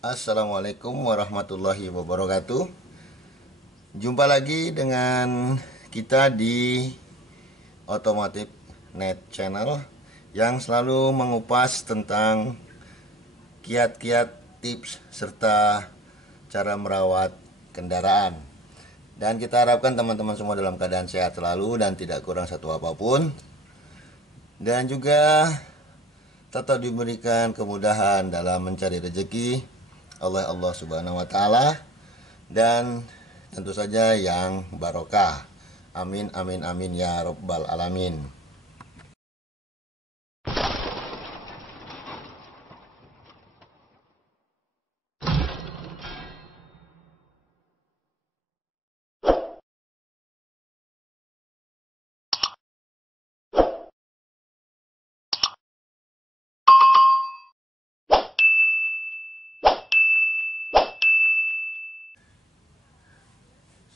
Assalamualaikum warahmatullahi wabarakatuh. Jumpa lagi dengan kita di Otomotif Net Channel yang selalu mengupas tentang kiat-kiat, tips, serta cara merawat kendaraan. Dan kita harapkan teman-teman semua dalam keadaan sehat selalu dan tidak kurang satu apapun. Dan juga tetap diberikan kemudahan dalam mencari rezeki oleh Allah Subhanahu wa taala, dan tentu saja yang barokah. Amin amin amin ya rabbal alamin.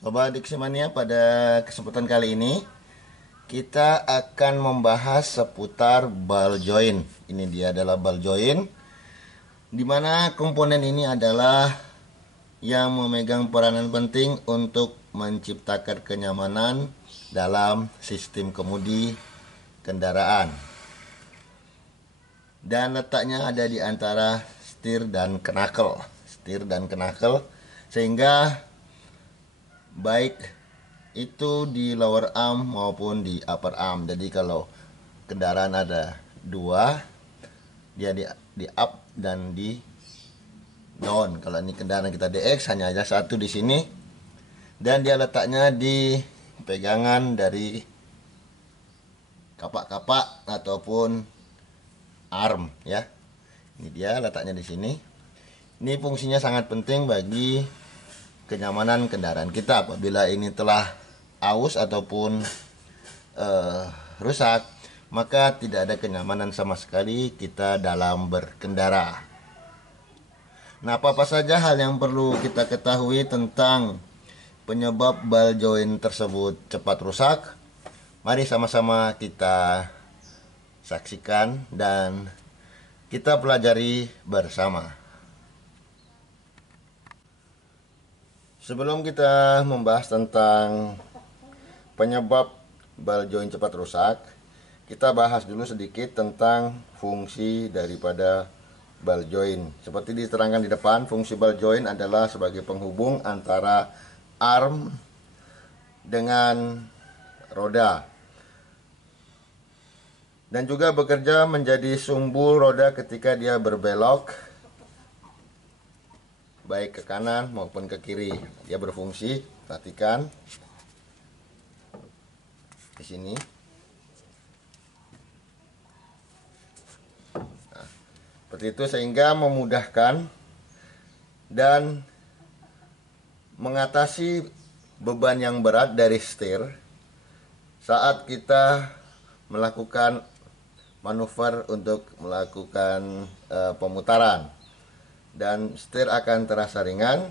Sobat Diksimania, pada kesempatan kali ini kita akan membahas seputar ball joint. Ini dia adalah ball joint, di mana komponen ini adalah yang memegang peranan penting untuk menciptakan kenyamanan dalam sistem kemudi kendaraan. Dan letaknya ada di antara setir dan knuckle. Sehingga baik itu di lower arm maupun di upper arm. Jadi kalau kendaraan ada dua, dia di up dan di down. Kalau ini kendaraan kita DX, hanya ada satu di sini, dan dia letaknya di pegangan dari kapak-kapak ataupun arm ya. Ini dia letaknya di sini. Ini fungsinya sangat penting bagi kenyamanan kendaraan kita. Apabila ini telah aus ataupun rusak, maka tidak ada kenyamanan sama sekali kita dalam berkendara. Nah, apa saja hal yang perlu kita ketahui tentang penyebab ball joint tersebut cepat rusak? Mari sama-sama kita saksikan dan kita pelajari bersama. Sebelum kita membahas tentang penyebab ball joint cepat rusak, kita bahas dulu sedikit tentang fungsi daripada ball joint. Seperti diterangkan di depan, fungsi ball joint adalah sebagai penghubung antara arm dengan roda, dan juga bekerja menjadi sumbul roda ketika dia berbelok baik ke kanan maupun ke kiri. Dia berfungsi, perhatikan di sini. Nah, seperti itu, sehingga memudahkan dan mengatasi beban yang berat dari setir saat kita melakukan manuver untuk melakukan pemutaran. Dan setir akan terasa ringan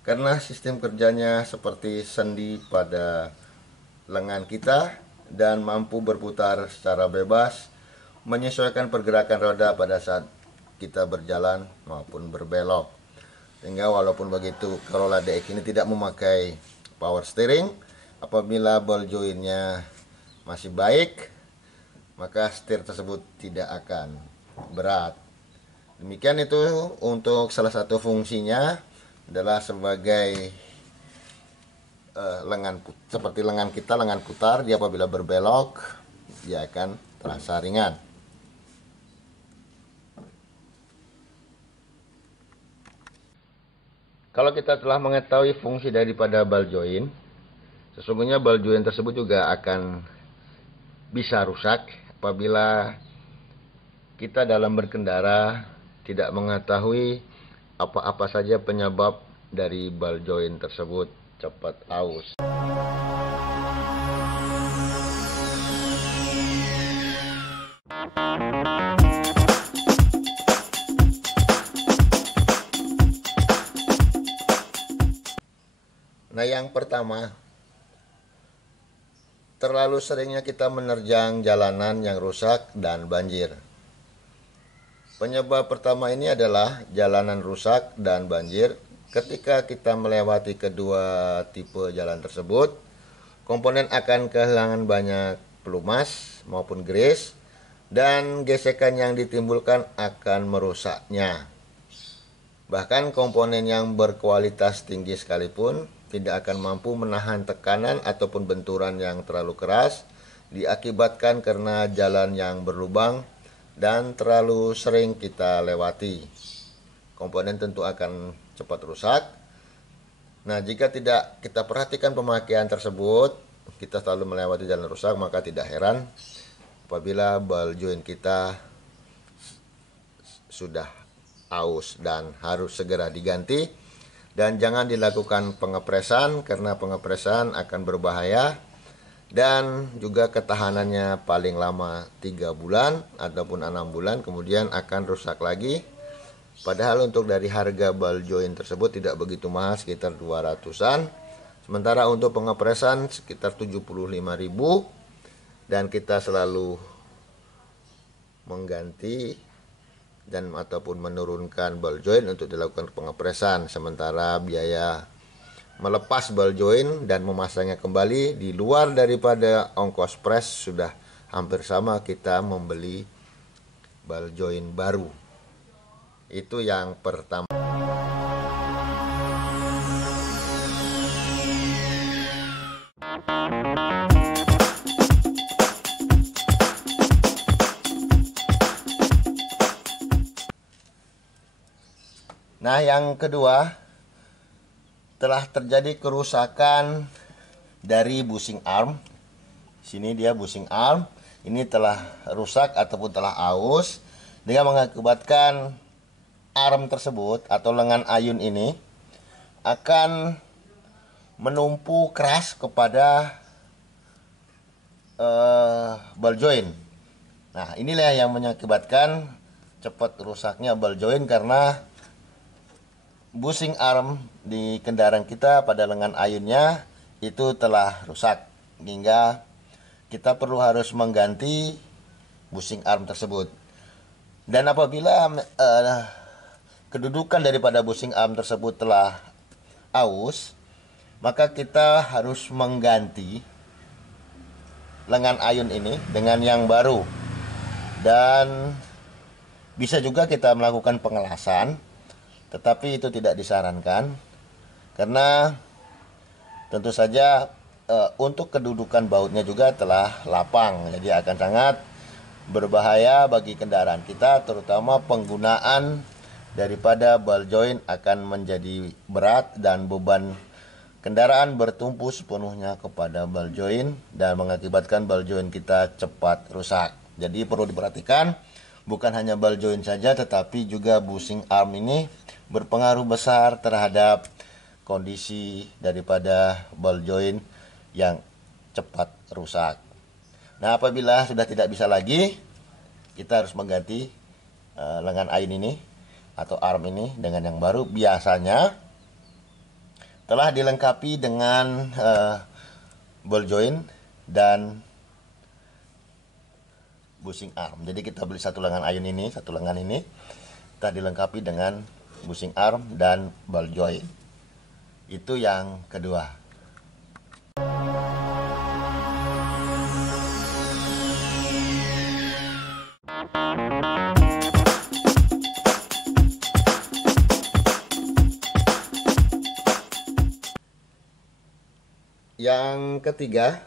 karena sistem kerjanya seperti sendi pada lengan kita dan mampu berputar secara bebas, menyesuaikan pergerakan roda pada saat kita berjalan maupun berbelok. Sehingga walaupun begitu, Corolla DX ini tidak memakai power steering, apabila ball jointnya masih baik, maka setir tersebut tidak akan berat. Demikian itu untuk salah satu fungsinya adalah sebagai seperti lengan kita, lengan putar. Dia apabila berbelok, dia akan terasa ringan. Kalau kita telah mengetahui fungsi daripada ball joint, sesungguhnya ball joint tersebut juga akan bisa rusak apabila kita dalam berkendara tidak mengetahui apa-apa saja penyebab dari ball joint tersebut cepat aus. Nah, yang pertama, terlalu seringnya kita menerjang jalanan yang rusak dan banjir. Penyebab pertama ini adalah jalanan rusak dan banjir. Ketika kita melewati kedua tipe jalan tersebut, komponen akan kehilangan banyak pelumas maupun grease, dan gesekan yang ditimbulkan akan merusaknya. Bahkan komponen yang berkualitas tinggi sekalipun tidak akan mampu menahan tekanan ataupun benturan yang terlalu keras diakibatkan karena jalan yang berlubang dan terlalu sering kita lewati. Komponen tentu akan cepat rusak. Nah, jika tidak kita perhatikan pemakaian tersebut, kita selalu melewati jalan rusak, maka tidak heran apabila ball joint kita sudah aus dan harus segera diganti. Dan jangan dilakukan pengepresan karena pengepresan akan berbahaya dan juga ketahanannya paling lama 3 bulan ataupun 6 bulan, kemudian akan rusak lagi. Padahal untuk dari harga ball joint tersebut tidak begitu mahal, sekitar 200-an. Sementara untuk pengepresan sekitar 75.000, dan kita selalu mengganti dan ataupun menurunkan ball joint untuk dilakukan pengepresan. Sementara biaya melepas ball joint dan memasangnya kembali di luar daripada ongkos press sudah hampir sama kita membeli ball joint baru. Itu yang pertama. Nah, yang kedua, telah terjadi kerusakan dari bushing arm. Sini dia bushing arm, ini telah rusak ataupun telah aus, dengan mengakibatkan arm tersebut atau lengan ayun ini akan menumpu keras kepada ball joint. Nah, inilah yang mengakibatkan cepat rusaknya ball joint karena bushing arm di kendaraan kita pada lengan ayunnya itu telah rusak, hingga kita perlu harus mengganti bushing arm tersebut. Dan apabila kedudukan daripada bushing arm tersebut telah aus, maka kita harus mengganti lengan ayun ini dengan yang baru. Dan bisa juga kita melakukan pengelasan, tetapi itu tidak disarankan karena tentu saja untuk kedudukan bautnya juga telah lapang, jadi akan sangat berbahaya bagi kendaraan kita, terutama penggunaan daripada ball joint akan menjadi berat dan beban kendaraan bertumpu sepenuhnya kepada ball joint dan mengakibatkan ball joint kita cepat rusak. Jadi perlu diperhatikan, bukan hanya ball joint saja tetapi juga bushing arm ini berpengaruh besar terhadap kondisi daripada ball joint yang cepat rusak. Nah, apabila sudah tidak bisa lagi, kita harus mengganti lengan ayun ini atau arm ini dengan yang baru. Biasanya telah dilengkapi dengan ball joint dan bushing arm. Jadi kita beli satu lengan ayun ini, satu lengan ini kita dilengkapi dengan bushing arm dan ball joint. Itu yang kedua. Yang ketiga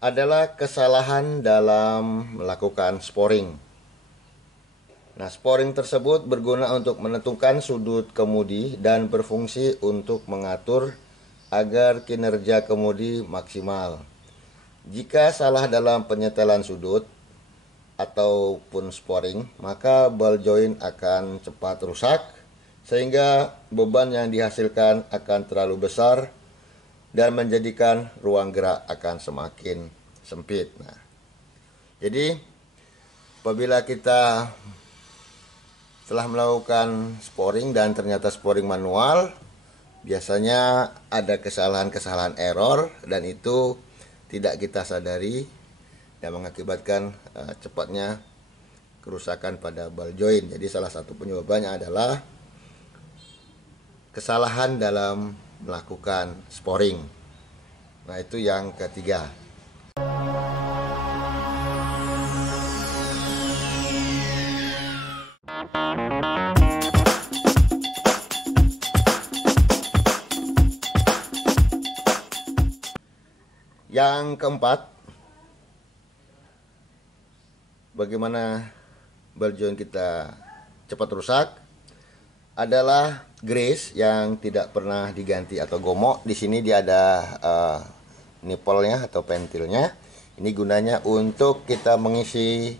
adalah kesalahan dalam melakukan sporing. Nah, sporing tersebut berguna untuk menentukan sudut kemudi dan berfungsi untuk mengatur agar kinerja kemudi maksimal. Jika salah dalam penyetelan sudut ataupun sporing, maka ball joint akan cepat rusak sehingga beban yang dihasilkan akan terlalu besar dan menjadikan ruang gerak akan semakin sempit. Nah, jadi apabila kita telah melakukan sporing dan ternyata sporing manual, biasanya ada kesalahan-kesalahan error dan itu tidak kita sadari dan mengakibatkan cepatnya kerusakan pada ball joint. Jadi salah satu penyebabnya adalah kesalahan dalam melakukan sporing. Nah, itu yang ketiga. Yang keempat, bagaimana ball joint kita cepat rusak adalah grease yang tidak pernah diganti atau gomok. Di sini dia ada nipple-nya atau pentilnya. Ini gunanya untuk kita mengisi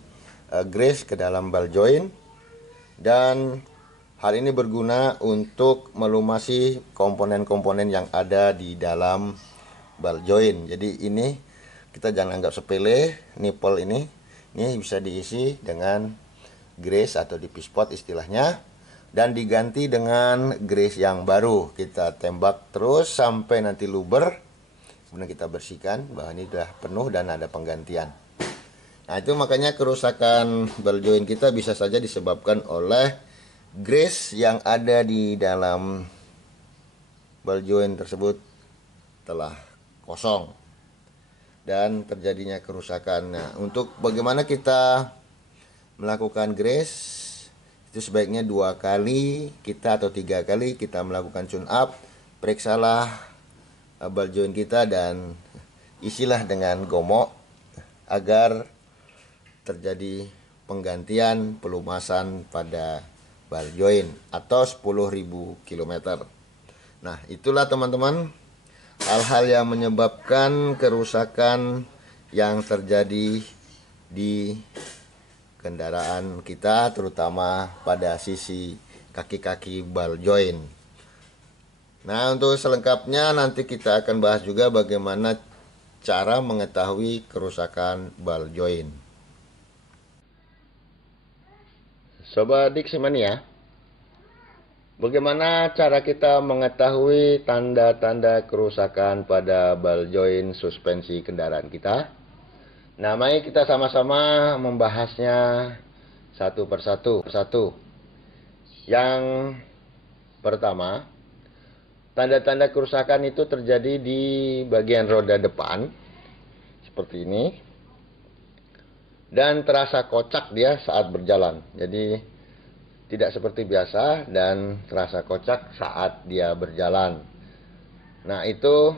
grease ke dalam ball joint, dan hal ini berguna untuk melumasi komponen-komponen yang ada di dalam ball joint. Jadi ini kita jangan anggap sepele. Nipple ini bisa diisi dengan grease atau di pispot istilahnya, dan diganti dengan grease yang baru. Kita tembak terus sampai nanti luber, kemudian kita bersihkan bahwa ini sudah penuh dan ada penggantian. Nah, itu makanya kerusakan ball joint kita bisa saja disebabkan oleh grease yang ada di dalam ball joint tersebut telah kosong dan terjadinya kerusakan. Nah, untuk bagaimana kita melakukan grease, itu sebaiknya 2 kali kita atau 3 kali kita melakukan tune up. Periksalah ball joint kita dan isilah dengan gomok agar terjadi penggantian pelumasan pada ball joint atau 10.000 km. Nah, itulah teman-teman hal-hal yang menyebabkan kerusakan yang terjadi di kendaraan kita, terutama pada sisi kaki-kaki ball joint. Nah, untuk selengkapnya nanti kita akan bahas juga bagaimana cara mengetahui kerusakan ball joint. Sobat Diksimania, bagaimana cara kita mengetahui tanda-tanda kerusakan pada ball joint suspensi kendaraan kita? Nah, mari kita sama-sama membahasnya satu persatu. Yang pertama, tanda-tanda kerusakan itu terjadi di bagian roda depan, seperti ini. Dan terasa kocak dia saat berjalan. Jadi tidak seperti biasa dan terasa kocak saat dia berjalan. Nah, itu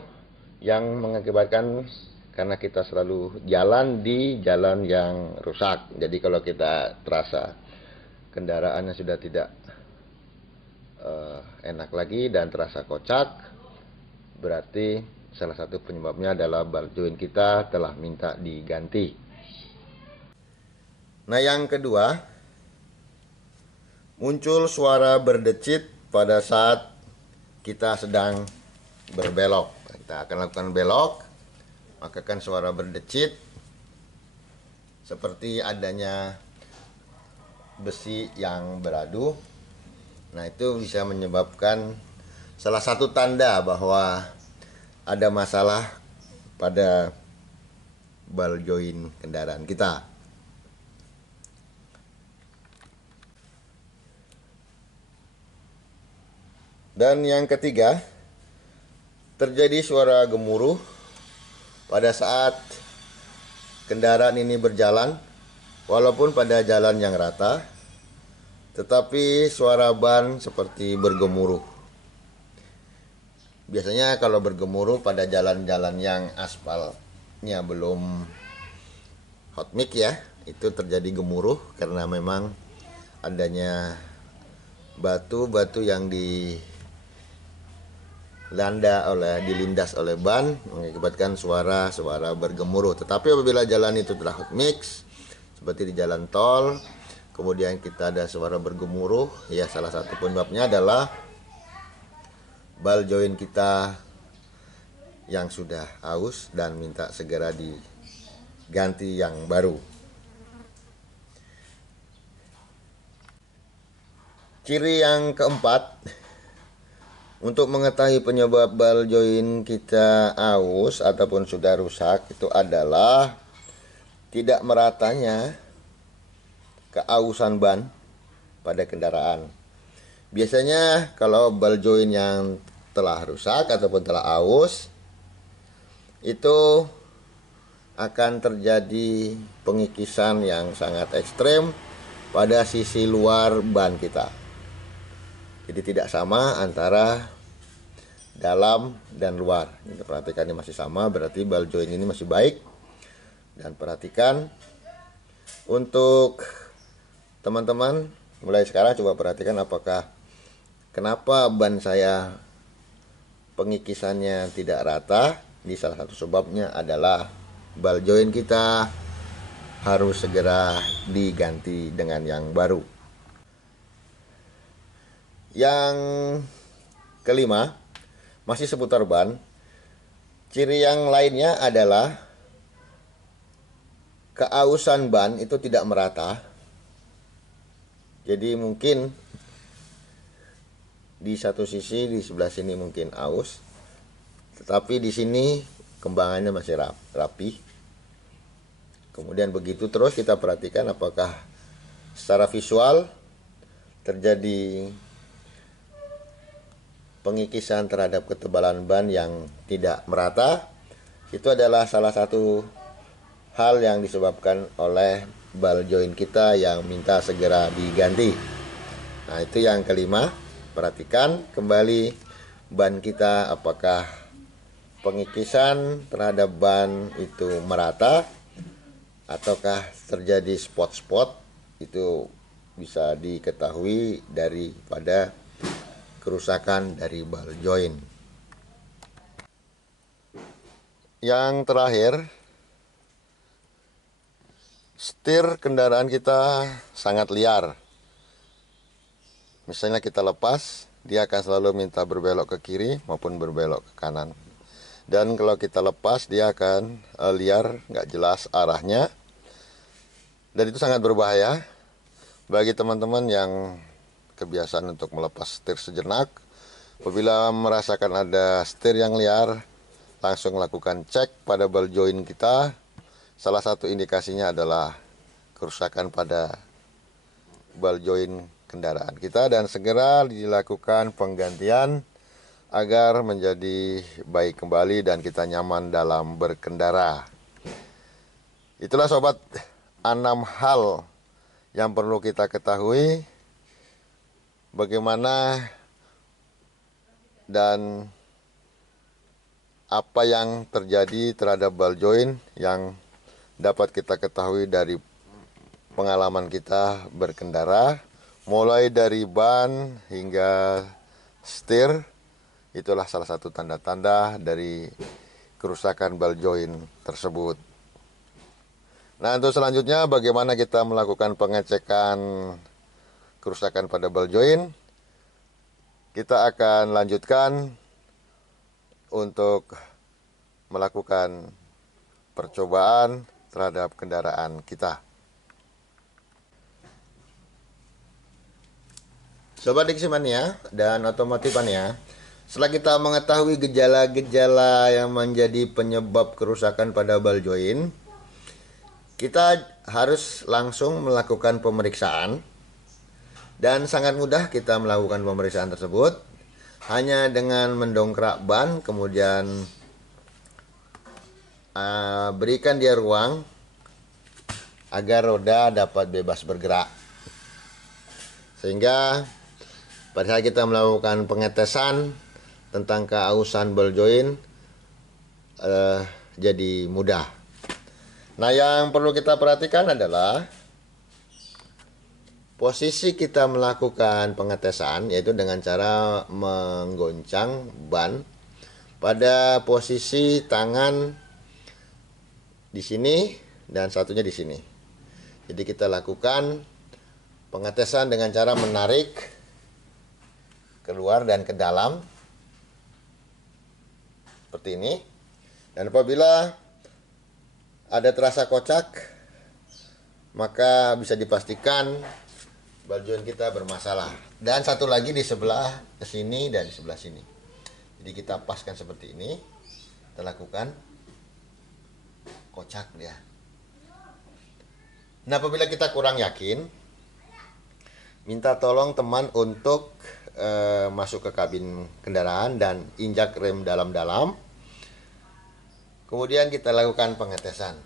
yang mengakibatkan karena kita selalu jalan di jalan yang rusak. Jadi kalau kita terasa kendaraannya sudah tidak enak lagi dan terasa kocak, berarti salah satu penyebabnya adalah ball joint kita telah minta diganti. Nah, yang kedua, muncul suara berdecit pada saat kita sedang berbelok. Kita akan lakukan belok, maka kan suara berdecit seperti adanya besi yang beradu. Nah, itu bisa menyebabkan salah satu tanda bahwa ada masalah pada ball joint kendaraan kita. Dan yang ketiga, terjadi suara gemuruh pada saat kendaraan ini berjalan, walaupun pada jalan yang rata, tetapi suara ban seperti bergemuruh. Biasanya kalau bergemuruh pada jalan-jalan yang aspalnya belum hot mix ya, itu terjadi gemuruh karena memang adanya batu-batu yang dilindas oleh ban mengakibatkan suara bergemuruh. Tetapi apabila jalan itu telah hot mix seperti di jalan tol, kemudian kita ada suara bergemuruh, ya salah satu penyebabnya adalah ball joint kita yang sudah aus dan minta segera diganti yang baru. Ciri yang keempat, untuk mengetahui penyebab ball joint kita aus ataupun sudah rusak, itu adalah tidak meratanya keausan ban pada kendaraan. Biasanya kalau ball joint yang telah rusak ataupun telah aus, itu akan terjadi pengikisan yang sangat ekstrem pada sisi luar ban kita. Jadi tidak sama antara dalam dan luar. Kita perhatikan ini masih sama, berarti ball joint ini masih baik. Dan perhatikan untuk teman-teman, mulai sekarang coba perhatikan apakah kenapa ban saya pengikisannya tidak rata. Ini salah satu sebabnya adalah ball joint kita harus segera diganti dengan yang baru. Yang kelima, masih seputar ban. Ciri yang lainnya adalah keausan ban itu tidak merata. Jadi mungkin di satu sisi, di sebelah sini mungkin aus, tetapi di sini kembangannya masih rapi. Kemudian begitu terus kita perhatikan apakah secara visual terjadi pengikisan terhadap ketebalan ban yang tidak merata. Itu adalah salah satu hal yang disebabkan oleh ball joint kita yang minta segera diganti. Nah, itu yang kelima. Perhatikan kembali ban kita apakah pengikisan terhadap ban itu merata ataukah terjadi spot-spot. Itu bisa diketahui daripada kerusakan dari ball joint. Yang terakhir, setir kendaraan kita sangat liar. Misalnya kita lepas, dia akan selalu minta berbelok ke kiri maupun berbelok ke kanan. Dan kalau kita lepas, dia akan liar, nggak jelas arahnya. Dan itu sangat berbahaya bagi teman-teman yang kebiasaan untuk melepas setir sejenak. Apabila merasakan ada setir yang liar, langsung lakukan cek pada ball joint kita. Salah satu indikasinya adalah kerusakan pada ball joint kendaraan kita, dan segera dilakukan penggantian agar menjadi baik kembali dan kita nyaman dalam berkendara. Itulah sobat 6 hal yang perlu kita ketahui bagaimana dan apa yang terjadi terhadap ball joint yang dapat kita ketahui dari pengalaman kita berkendara, mulai dari ban hingga setir. Itulah salah satu tanda-tanda dari kerusakan ball joint tersebut. Nah, untuk selanjutnya bagaimana kita melakukan pengecekan kerusakan pada ball joint? Kita akan lanjutkan untuk melakukan percobaan terhadap kendaraan kita. Sobat Diksi-mania dan Otomotifania, setelah kita mengetahui gejala-gejala yang menjadi penyebab kerusakan pada ball joint, kita harus langsung melakukan pemeriksaan. Dan sangat mudah kita melakukan pemeriksaan tersebut hanya dengan mendongkrak ban, kemudian berikan dia ruang agar roda dapat bebas bergerak. Sehingga pada saat kita melakukan pengetesan tentang keausan ball joint jadi mudah. Nah, yang perlu kita perhatikan adalah posisi kita melakukan pengetesan, yaitu dengan cara menggoncang ban pada posisi tangan di sini dan satunya di sini. Jadi kita lakukan pengetesan dengan cara menarik keluar dan ke dalam seperti ini. Dan apabila ada terasa kocak, maka bisa dipastikan ball joint kita bermasalah. Dan satu lagi di sebelah sini dan di sebelah sini. Jadi kita paskan seperti ini. Kita lakukan kocak dia. Nah, apabila kita kurang yakin, minta tolong teman untuk masuk ke kabin kendaraan dan injak rem dalam-dalam. Kemudian kita lakukan pengetesan.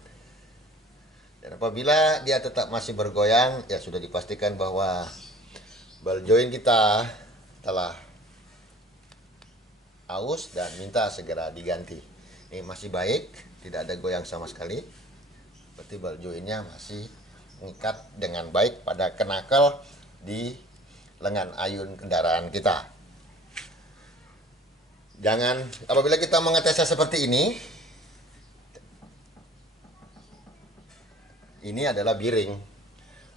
Dan apabila dia tetap masih bergoyang, ya sudah dipastikan bahwa ball joint kita telah aus dan minta segera diganti. Ini masih baik, tidak ada goyang sama sekali. Berarti ball jointnya masih mengikat dengan baik pada kenakel di lengan ayun kendaraan kita. Jangan, apabila kita mengetesnya seperti ini adalah biring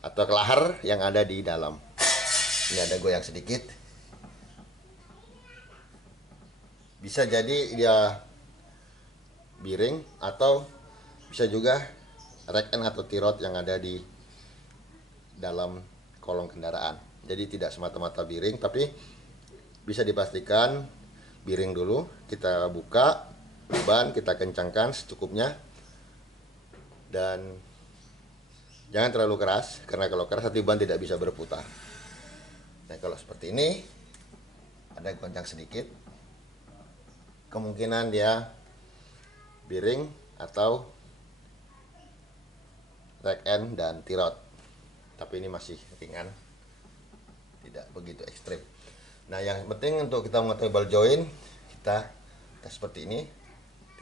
atau kelahar yang ada di dalam. Ini ada goyang sedikit. Bisa jadi dia biring atau bisa juga rack end atau tirot yang ada di dalam kolong kendaraan. Jadi tidak semata-mata biring, tapi bisa dipastikan biring dulu. Kita buka ban, kita kencangkan secukupnya, dan jangan terlalu keras, karena kalau keras hati ban tidak bisa berputar. Nah, kalau seperti ini ada goncang sedikit, kemungkinan dia biring atau rack end dan tirot. Tapi ini masih ringan, tidak begitu ekstrim. Nah, yang penting untuk kita mengetahui ball joint, kita tes seperti ini,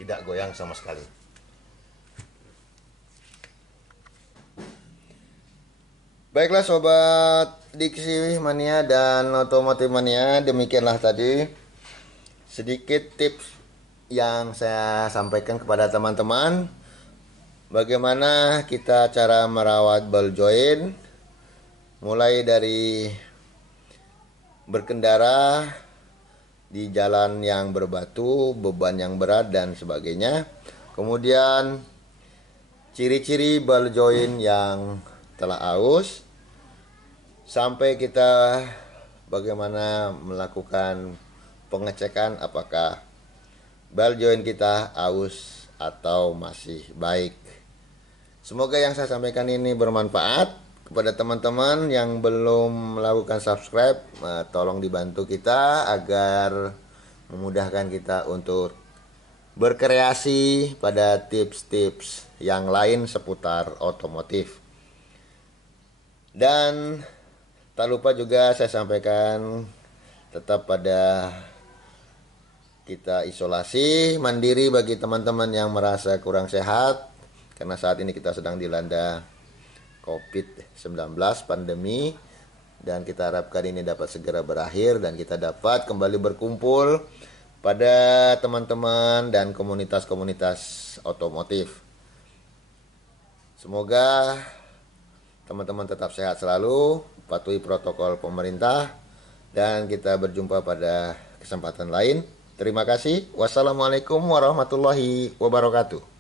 tidak goyang sama sekali. Baiklah sobat Diksi Mania dan Otomotif Mania, demikianlah tadi sedikit tips yang saya sampaikan kepada teman-teman. Bagaimana kita cara merawat ball joint, mulai dari berkendara di jalan yang berbatu, beban yang berat dan sebagainya. Kemudian ciri-ciri ball joint yang telah aus, sampai kita bagaimana melakukan pengecekan apakah ball joint kita aus atau masih baik. Semoga yang saya sampaikan ini bermanfaat. Kepada teman-teman yang belum melakukan subscribe, tolong dibantu kita agar memudahkan kita untuk berkreasi pada tips-tips yang lain seputar otomotif. Dan tak lupa juga saya sampaikan, tetap pada kita isolasi mandiri bagi teman-teman yang merasa kurang sehat, karena saat ini kita sedang dilanda COVID-19 pandemi, dan kita harapkan ini dapat segera berakhir dan kita dapat kembali berkumpul pada teman-teman dan komunitas-komunitas otomotif. Semoga teman-teman tetap sehat selalu, patuhi protokol pemerintah, dan kita berjumpa pada kesempatan lain. Terima kasih. Wassalamualaikum warahmatullahi wabarakatuh.